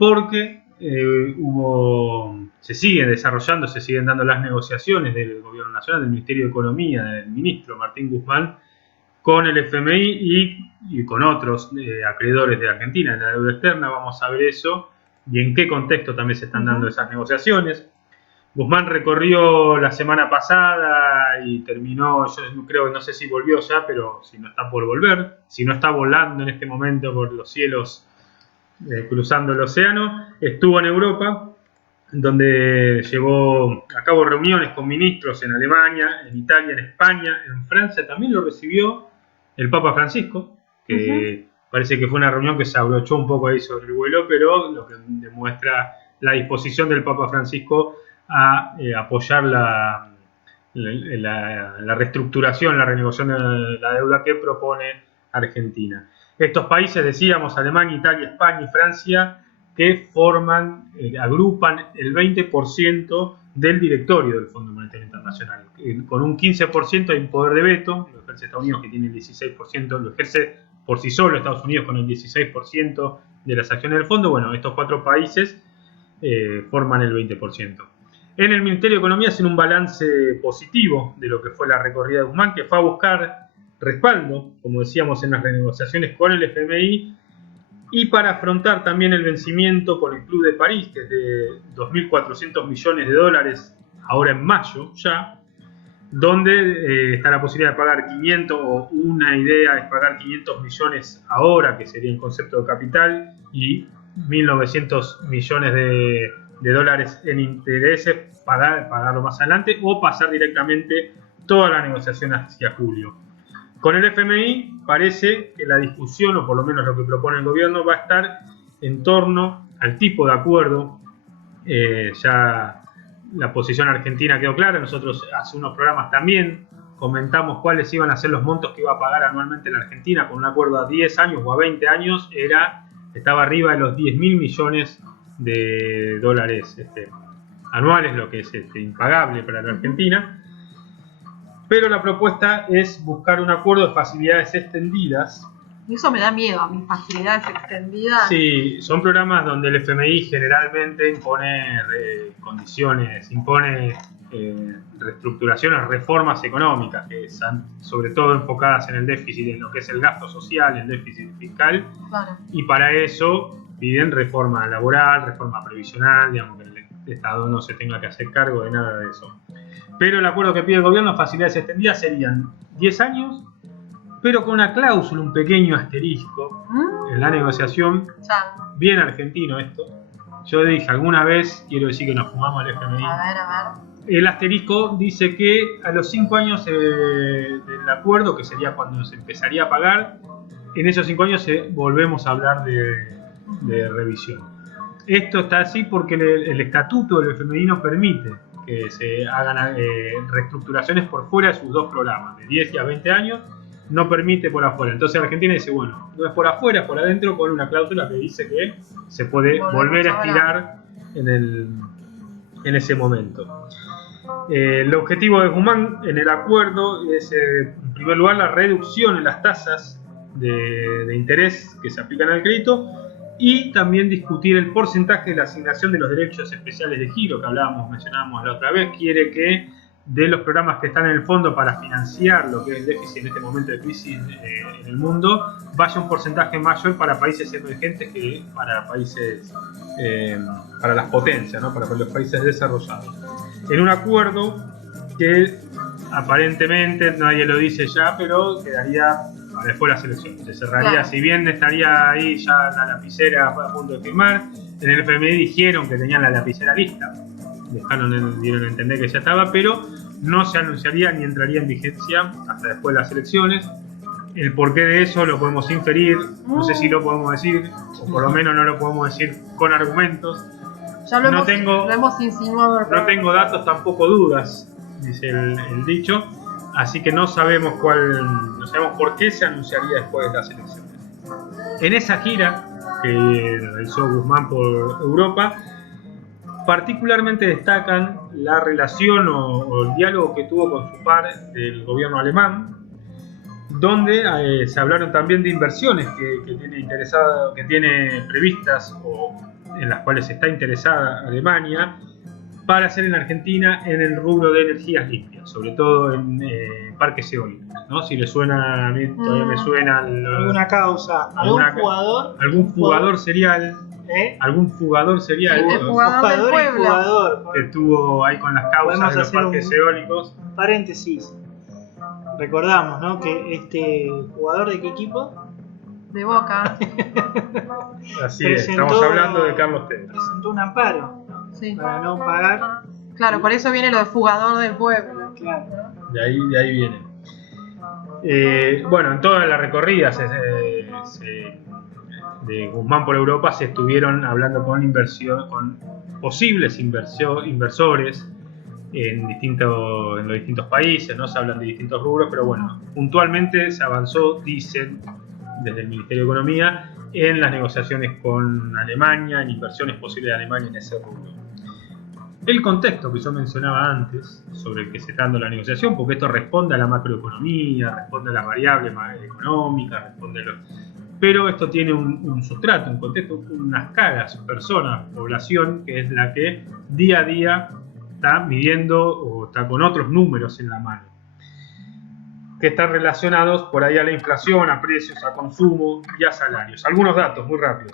porque se siguen desarrollando, se siguen dando las negociaciones del Gobierno Nacional, del Ministerio de Economía, del ministro Martín Guzmán, con el FMI y con otros acreedores de Argentina en la deuda externa. Vamos a ver eso y en qué contexto también se están dando esas negociaciones. Guzmán recorrió la semana pasada y terminó, yo creo que no sé si volvió ya, pero si no está por volver, si no está volando en este momento por los cielos cruzando el océano, estuvo en Europa, donde llevó a cabo reuniones con ministros en Alemania, en Italia, en España, en Francia. También lo recibió el Papa Francisco, que parece que fue una reunión que se abrochó un poco ahí sobre el vuelo, pero lo que demuestra la disposición del Papa Francisco a apoyar la reestructuración, la renegociación de la deuda que propone Argentina. Estos países, decíamos, Alemania, Italia, España y Francia, que agrupan el 20% del directorio del Fondo Monetario Internacional. Con un 15% hay un poder de veto, lo ejerce Estados Unidos, que tiene el 16%, lo ejerce por sí solo Estados Unidos con el 16% de las acciones del fondo. Bueno, estos 4 países forman el 20%. En el Ministerio de Economía hacen un balance positivo de lo que fue la recorrida de Guzmán, que fue a buscar respaldo, como decíamos, en las renegociaciones con el FMI, y para afrontar también el vencimiento con el Club de París, que es de 2.400 millones de dólares, ahora en mayo ya, donde está la posibilidad de pagar 500, o una idea es pagar 500 millones ahora, que sería en concepto de capital, y 1.900 millones de dólares en intereses, pagarlo más adelante, o pasar directamente toda la negociación hacia julio. Con el FMI parece que la discusión, o por lo menos lo que propone el gobierno, va a estar en torno al tipo de acuerdo. Ya la posición argentina quedó clara. Nosotros hace unos programas también comentamos cuáles iban a ser los montos que iba a pagar anualmente la Argentina con un acuerdo a 10 años o a 20 años. Estaba arriba de los 10.000 millones de dólares anuales, lo que es impagable para la Argentina. Pero la propuesta es buscar un acuerdo de facilidades extendidas. Eso me da miedo, a mis facilidades extendidas. Sí, son programas donde el FMI generalmente impone condiciones, impone reestructuraciones, reformas económicas, que están sobre todo enfocadas en el déficit, en lo que es el gasto social, el déficit fiscal. Claro. Y para eso piden reforma laboral, reforma previsional, digamos, que el Estado no se tenga que hacer cargo de nada de eso. Pero el acuerdo que pide el gobierno, facilidades extendidas, serían 10 años, pero con una cláusula, un pequeño asterisco en la negociación. Bien argentino esto. Yo dije alguna vez, quiero decir que nos fumamos al FMI. A ver. El asterisco dice que a los 5 años del acuerdo, que sería cuando se empezaría a pagar, en esos 5 años volvemos a hablar de revisión. Esto está así porque el estatuto del FMI nos permite que se hagan reestructuraciones por fuera de sus 2 programas, de 10 y a 20 años, no permite por afuera. Entonces Argentina dice, bueno, no es por afuera, es por adentro, con una cláusula que dice que se puede volver a estirar en ese momento. El objetivo de Guzmán en el acuerdo es, en primer lugar, la reducción en las tasas de interés que se aplican al crédito, y también discutir el porcentaje de la asignación de los derechos especiales de giro que mencionábamos la otra vez. Quiere que de los programas que están en el fondo para financiar lo que es el déficit en este momento de crisis en el mundo, vaya un porcentaje mayor para países emergentes que para países, para las potencias, ¿no? Para los países desarrollados. En un acuerdo que aparentemente nadie lo dice ya, pero quedaría después de las elecciones. Se cerraría, claro. Si bien estaría ahí ya la lapicera a punto de firmar, en el FMI dijeron que tenían la lapicera lista. Dieron a entender que ya estaba, pero no se anunciaría ni entraría en vigencia hasta después de las elecciones. El porqué de eso lo podemos inferir, no sé si lo podemos decir, o por lo menos no lo podemos decir con argumentos. Ya lo hemos insinuado. No tengo datos, tampoco dudas, dice el dicho. Así que no sabemos por qué se anunciaría después de las elecciones. En esa gira que realizó Guzmán por Europa, particularmente destacan la relación o el diálogo que tuvo con su par del gobierno alemán, donde se hablaron también de inversiones que tiene previstas o en las cuales está interesada Alemania para hacer en Argentina en el rubro de energías limpias, sobre todo en parques eólicos, ¿no? Si le suena, a mí todavía me suena alguna causa, algún jugador serial. Algún jugador serial, el jugador del pueblo que estuvo ahí con las causas de los parques eólicos. Paréntesis. Recordamos, ¿no? Que este jugador, ¿de qué equipo? De Boca. Así es, estamos hablando de Carlos Tevez. Presentó un amparo, sí, para no pagar. Claro, por eso viene lo de jugador del pueblo. Claro. De ahí viene. Bueno, en todas las recorridas de Guzmán por Europa se estuvieron hablando con posibles inversores en los distintos países, ¿no? Se hablan de distintos rubros, pero bueno, puntualmente se avanzó, dicen desde el Ministerio de Economía, en las negociaciones con Alemania, en inversiones posibles de Alemania en ese rubro. El contexto que yo mencionaba antes, sobre el que se está dando la negociación, porque esto responde a la macroeconomía, responde a las variables económicas, pero esto tiene un sustrato, un contexto, unas caras, personas, población, que es la que día a día está midiendo o está con otros números en la mano, que están relacionados por ahí a la inflación, a precios, a consumo y a salarios. Algunos datos muy rápidos.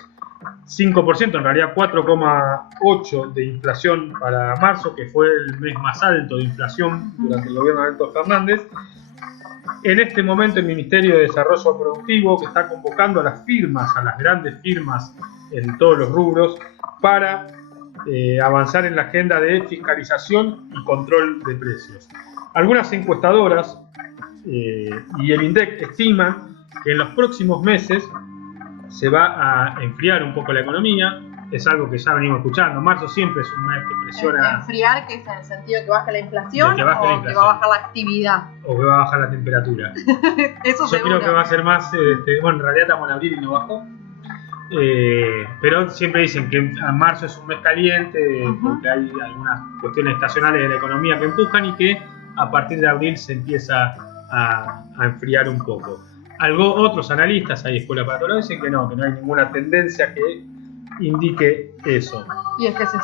5%, en realidad 4,8% de inflación para marzo, que fue el mes más alto de inflación durante el gobierno de Alberto Fernández. En este momento el Ministerio de Desarrollo Productivo, que está convocando a las firmas, a las grandes firmas en todos los rubros, para avanzar en la agenda de fiscalización y control de precios. Algunas encuestadoras y el INDEC estiman que en los próximos meses se va a enfriar un poco la economía. Es algo que ya venimos escuchando. Marzo siempre es un mes que presiona. ¿Enfriar, que es en el sentido de que baja la inflación, que baja o que va a bajar la actividad? O que va a bajar la temperatura. Eso yo creo que va a ser más, bueno, en realidad estamos en abril y no bajó. Pero siempre dicen que marzo es un mes caliente, porque hay algunas cuestiones estacionales de la economía que empujan, y que a partir de abril se empieza a enfriar un poco. Otros analistas, hay escuela para todos, dicen que no hay ninguna tendencia que indique eso. Y es que si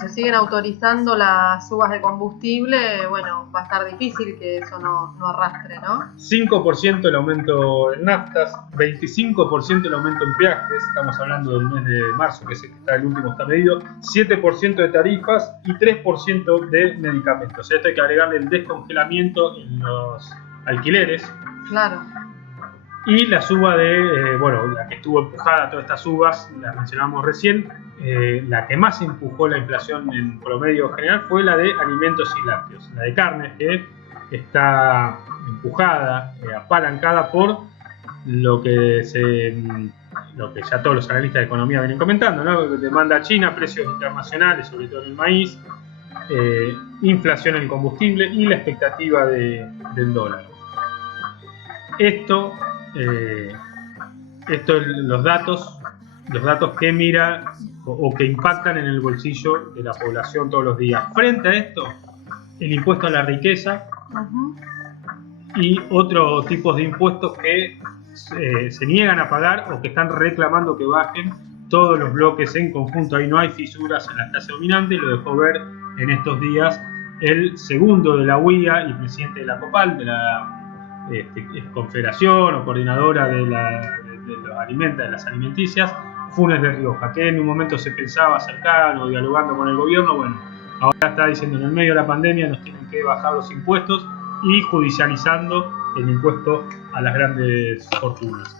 se siguen autorizando las subas de combustible, bueno, va a estar difícil que eso no arrastre, ¿no? 5% el aumento en naftas, 25% el aumento en peajes, estamos hablando del mes de marzo, que es el último está medido, 7% de tarifas y 3% de medicamentos. Esto hay que agregarle el descongelamiento en los alquileres. Claro. Y la suba la que estuvo empujada, todas estas subas, las mencionamos recién, la que más empujó la inflación en promedio general fue la de alimentos y lácteos. La de carnes, que está empujada, apalancada por lo que ya todos los analistas de economía vienen comentando, ¿no? Demanda china, precios internacionales, sobre todo en el maíz, inflación en el combustible y la expectativa del dólar. Esto los datos que mira o que impactan en el bolsillo de la población todos los días. Frente a esto, el impuesto a la riqueza y otros tipos de impuestos que se niegan a pagar o que están reclamando que bajen todos los bloques en conjunto. Ahí no hay fisuras en la clase dominante, lo dejó ver en estos días el segundo de la UIA y presidente de la COPAL, de la confederación o coordinadora de las alimenticias, Funes de Rioja, que en un momento se pensaba acercar o dialogando con el gobierno. Bueno, ahora está diciendo en el medio de la pandemia nos tienen que bajar los impuestos y judicializando el impuesto a las grandes fortunas.